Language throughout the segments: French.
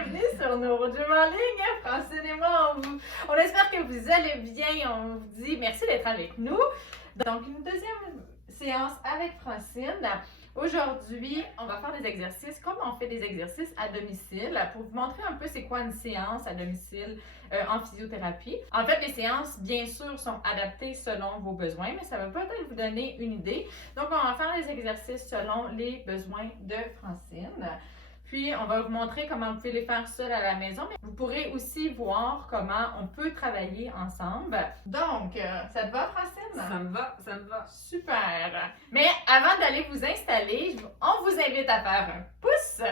bienvenue sur nos roadtrips en ligne. Francine et moi, on espère que vous allez bien. On vous dit merci d'être avec nous. Donc, une deuxième séance avec Francine. Aujourd'hui, on va faire des exercices comme on fait des exercices à domicile pour vous montrer un peu c'est quoi une séance à domicile en physiothérapie. En fait, les séances, bien sûr, sont adaptées selon vos besoins, mais ça va peut-être vous donner une idée. Donc, on va faire les exercices selon les besoins de Francine. Puis, on va vous montrer comment vous pouvez les faire seul à la maison, mais vous pourrez aussi voir comment on peut travailler ensemble. Donc, ça te va, Francine? Ça me va, ça me va. Super! Mais avant d'aller vous installer, on vous invite à faire un pouce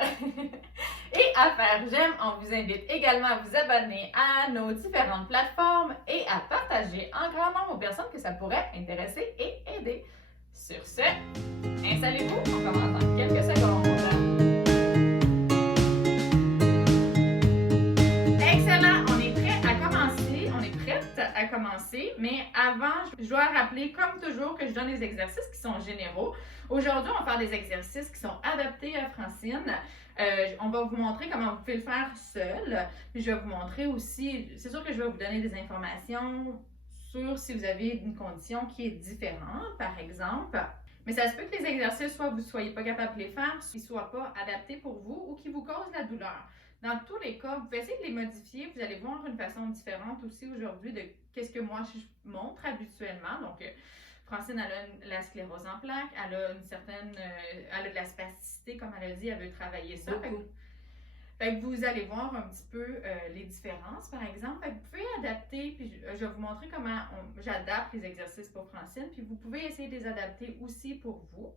et à faire j'aime. On vous invite également à vous abonner à nos différentes plateformes et à partager en grand nombre aux personnes que ça pourrait intéresser et aider. Sur ce, installez-vous, on commence dans quelques secondes. À commencer, mais avant, je dois rappeler comme toujours que je donne des exercices qui sont généraux. Aujourd'hui, on va faire des exercices qui sont adaptés à Francine. On va vous montrer comment vous pouvez le faire seul. Puis je vais vous montrer aussi, c'est sûr que je vais vous donner des informations sur si vous avez une condition qui est différente, par exemple. Mais ça se peut que les exercices, soit vous ne soyez pas capable de les faire, soit ils ne soient pas adaptés pour vous ou qu'ils vous causent la douleur. Dans tous les cas, vous pouvez essayer de les modifier. Vous allez voir une façon différente aussi aujourd'hui de qu'est-ce que moi je montre habituellement. Donc, Francine, elle a la sclérose en plaques, elle a une certaine, elle a de la spasticité, comme elle a dit, elle veut travailler ça. Fait que vous allez voir un petit peu les différences, par exemple. Fait que vous pouvez adapter, puis je vais vous montrer comment j'adapte les exercices pour Francine, puis vous pouvez essayer de les adapter aussi pour vous.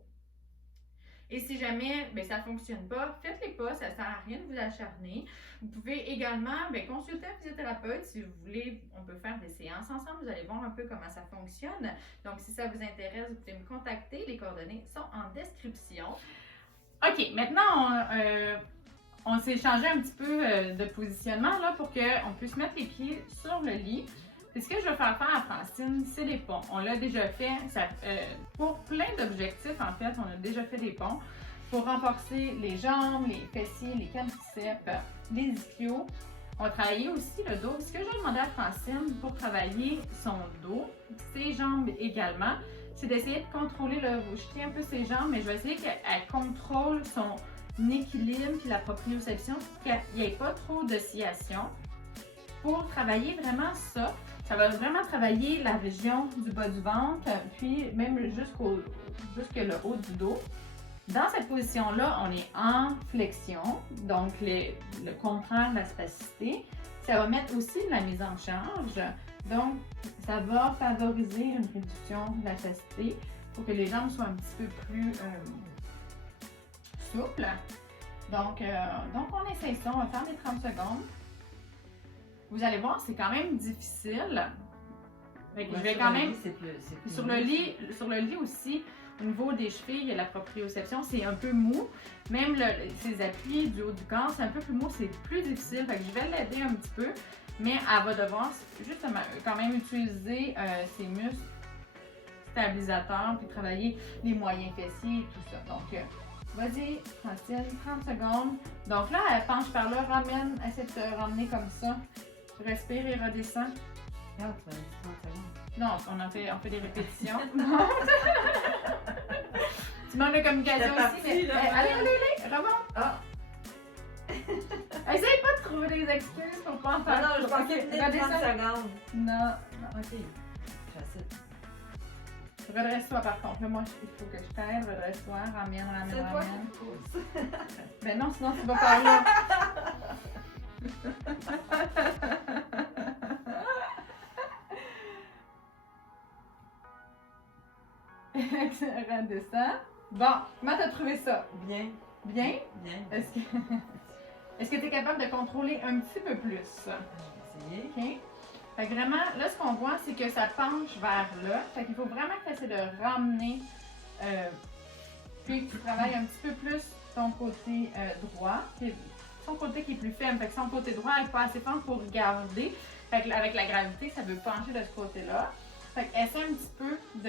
Et si jamais ça ne fonctionne pas, faites-les pas, ça ne sert à rien de vous acharner. Vous pouvez également consulter un physiothérapeute si vous voulez. On peut faire des séances ensemble, vous allez voir un peu comment ça fonctionne. Donc, si ça vous intéresse, vous pouvez me contacter. Les coordonnées sont en description. OK, maintenant, on s'est changé un petit peu de positionnement là, pour qu'on puisse mettre les pieds sur le lit. Puis ce que je vais faire à Francine, c'est des ponts. On l'a déjà fait pour plein d'objectifs, en fait. On a déjà fait des ponts pour renforcer les jambes, les fessiers, les quadriceps, les ischios. On va travailler aussi le dos. Ce que je vais demander à Francine pour travailler son dos, ses jambes également, c'est d'essayer de contrôler je tiens un peu ses jambes, mais je vais essayer qu'elle contrôle son équilibre et la proprioception, qu'il n'y ait pas trop d'oscillation. Pour travailler vraiment ça, ça va vraiment travailler la région du bas du ventre, puis même jusque le haut du dos. Dans cette position-là, on est en flexion, donc le contraire de la spasticité. Ça va mettre aussi de la mise en charge, donc ça va favoriser une réduction de la spasticité pour que les jambes soient un petit peu plus souples. Donc on essaye ça, on va faire les 30 secondes. Vous allez voir, c'est quand même difficile. Je vais quand même. Sur le lit aussi, au niveau des chevilles et la proprioception, c'est un peu mou. Même ses appuis du haut du corps, c'est un peu plus mou, c'est plus difficile. Fait que je vais l'aider un petit peu, mais elle va devoir justement quand même utiliser ses muscles stabilisateurs puis travailler les moyens fessiers et tout ça. Donc, vas-y, Francine, 30 secondes. Donc là, elle penche par là, essaie de te ramener comme ça. Tu respires et redescends. Ah, tu vas dire 30 secondes. Non, on fait des répétitions. Tu manques de communication aussi, mais allez, remonte. Ah! Essaye pas de trouver des excuses pour pas en faire. Non, je pensais que 30 secondes. Non. Ok, facile. Redresse-toi par contre. Là, moi, il faut que je t'aide. Redresse-toi, ramène. C'est toi qui me pousse. Ben non, sinon tu vas par là. Redescends. Bon, comment t'as trouvé ça? Bien. Bien? Bien. Est-ce que tu es capable de contrôler un petit peu plus? Je vais essayer. OK. Fait que vraiment, là, ce qu'on voit, c'est que ça penche vers là. Fait qu'il faut vraiment que tu essaies de ramener, puis que tu travailles un petit peu plus ton côté droit. Son côté qui est plus faible. Fait que son côté droit n'est pas assez fort pour garder. Fait que avec la gravité, ça veut pencher de ce côté-là. Fait que essaie un petit peu de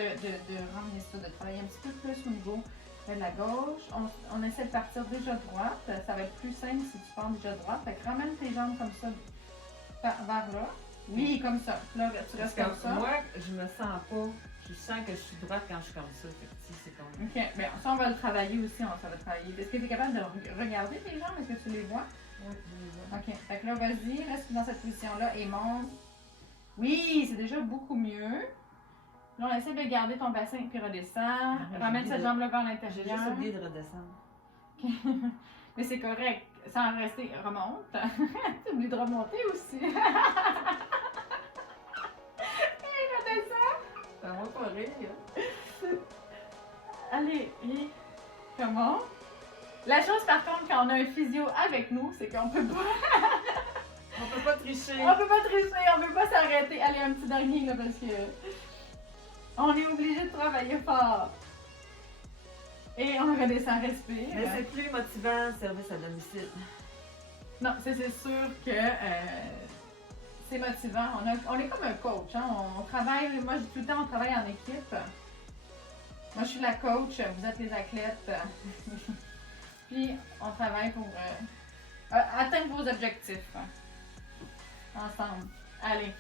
ramener ça, de travailler un petit peu plus au niveau de la gauche. On essaie de partir déjà droite. Ça va être plus simple si tu pars déjà droite. Fait que ramène tes jambes comme ça vers là. Oui, comme ça. Là, tu restes comme ça. Moi, je me sens pas. Je sens que je suis droite quand je suis comme ça. Fait que si c'est comme... OK. Bien, ça, on va le travailler aussi. Ça va travailler. Est-ce que tu es capable de regarder tes jambes? Est-ce que tu les vois? Oui, je les vois. OK. Fait que là, vas-y. Reste dans cette position-là et monte. Oui, c'est déjà beaucoup mieux. Là, on essaie de garder ton bassin puis redescend. Ramène cette jambe-là vers J'ai l'intérieur. juste oublié de redescendre. Mais c'est correct. Sans rester, remonte. Tu oublies de remonter aussi. Et redescend. Ça va pas rire. Allez, et comment? La chose par contre, quand on a un physio avec nous, c'est qu'on peut pas. On peut pas tricher. On peut pas tricher, on peut pas s'arrêter. Allez, un petit dernier là parce que on est obligé de travailler fort. Et on redescend, respire. Mais c'est plus motivant, le service à domicile. Non, c'est sûr que c'est motivant. On est comme un coach. Hein? On travaille, moi je dis tout le temps, on travaille en équipe. Moi je suis la coach, vous êtes les athlètes. Puis on travaille pour atteindre vos objectifs. Ensemble. Allez.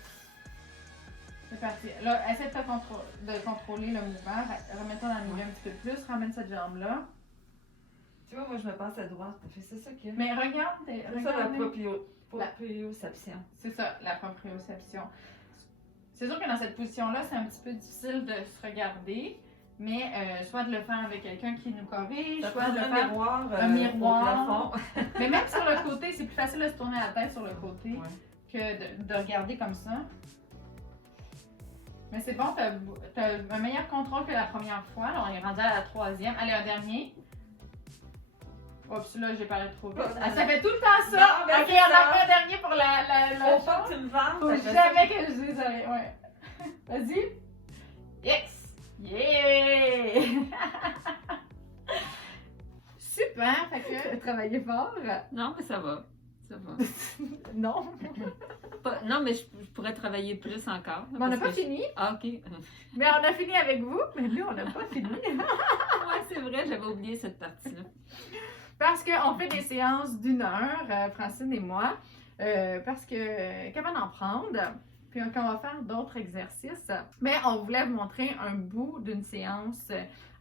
C'est parti. Là, essaie de contrôler le mouvement. Remets-toi dans le milieu un petit peu plus. Ramène cette jambe-là. Tu vois, moi je me passe à droite. C'est ça qu'il y a. Mais regarde. C'est ça la proprioception. C'est ça, la proprioception. C'est sûr que dans cette position-là, c'est un petit peu difficile de se regarder. Mais soit de le faire avec quelqu'un qui nous corrige, soit de le faire un miroir. au plafond. Mais même sur le côté, c'est plus facile de se tourner la tête sur le côté Ouais. que de regarder comme ça. Mais c'est bon, t'as un meilleur contrôle que la première fois. Là, on est rendu à la troisième. Allez, un dernier. Oups, là, j'ai parlé trop vite. Ah, ça fait tout le temps ça! Non, mais Ok, c'est on ça. a fait un dernier pour la Faut pas que tu me vantes. Faut ça fait jamais que je dise rien. Ouais. Vas-y. Yes! Yeah! Super! Fait que travailler fort. Non, mais ça va. Ça va. Non. Non, mais je pourrais travailler plus encore. Mais on n'a pas parce que fini. Ah, ok. Mais on a fini avec vous. Mais nous, on n'a pas fini. Ouais, c'est vrai, j'avais oublié cette partie-là. Parce qu'on fait des séances d'1 heure, Francine et moi. Parce que qu'avant d'en prendre, puis qu'on va faire d'autres exercices, mais on voulait vous montrer un bout d'une séance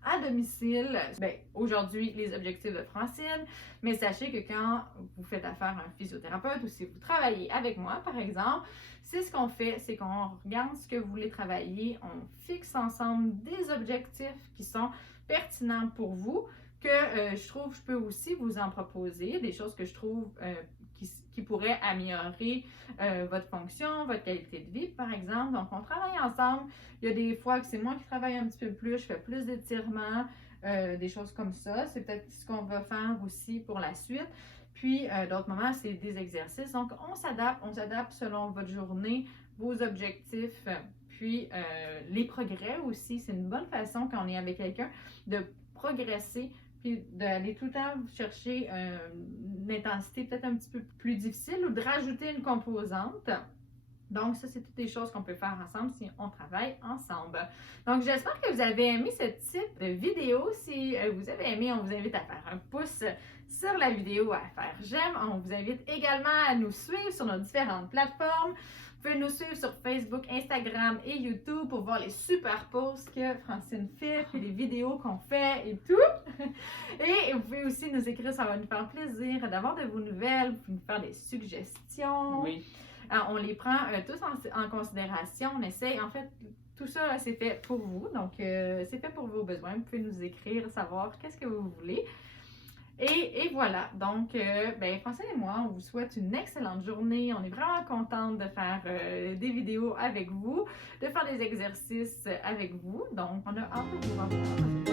à domicile. Bien, aujourd'hui, les objectifs de Francine, mais sachez que quand vous faites affaire à un physiothérapeute ou si vous travaillez avec moi, par exemple, c'est ce qu'on fait, c'est qu'on regarde ce que vous voulez travailler, on fixe ensemble des objectifs qui sont pertinents pour vous, que je peux aussi vous en proposer, des choses que je trouve qui pourraient améliorer votre fonction, votre qualité de vie, par exemple. Donc, on travaille ensemble. Il y a des fois que c'est moi qui travaille un petit peu plus, je fais plus d'étirements, des choses comme ça. C'est peut-être ce qu'on va faire aussi pour la suite. Puis, d'autres moments, c'est des exercices. Donc, on s'adapte selon votre journée, vos objectifs, puis les progrès aussi. C'est une bonne façon quand on est avec quelqu'un de progresser puis d'aller tout le temps chercher une intensité peut-être un petit peu plus difficile ou de rajouter une composante. Donc, ça, c'est toutes des choses qu'on peut faire ensemble si on travaille ensemble. Donc, j'espère que vous avez aimé ce type de vidéo. Si vous avez aimé, on vous invite à faire un pouce sur la vidéo, à faire j'aime. On vous invite également à nous suivre sur nos différentes plateformes. Vous pouvez nous suivre sur Facebook, Instagram et YouTube pour voir les super posts que Francine fait, puis les vidéos qu'on fait et tout. Et vous pouvez aussi nous écrire, ça va nous faire plaisir d'avoir de vos nouvelles, vous pouvez nous faire des suggestions. Oui. On les prend tous en considération. On essaye, en fait, tout ça, là, c'est fait pour vous. Donc, c'est fait pour vos besoins. Vous pouvez nous écrire, savoir qu'est-ce que vous voulez. Et voilà, donc, Francine et moi, on vous souhaite une excellente journée. On est vraiment contente de faire des vidéos avec vous, de faire des exercices avec vous. Donc, on a hâte de vous revoir.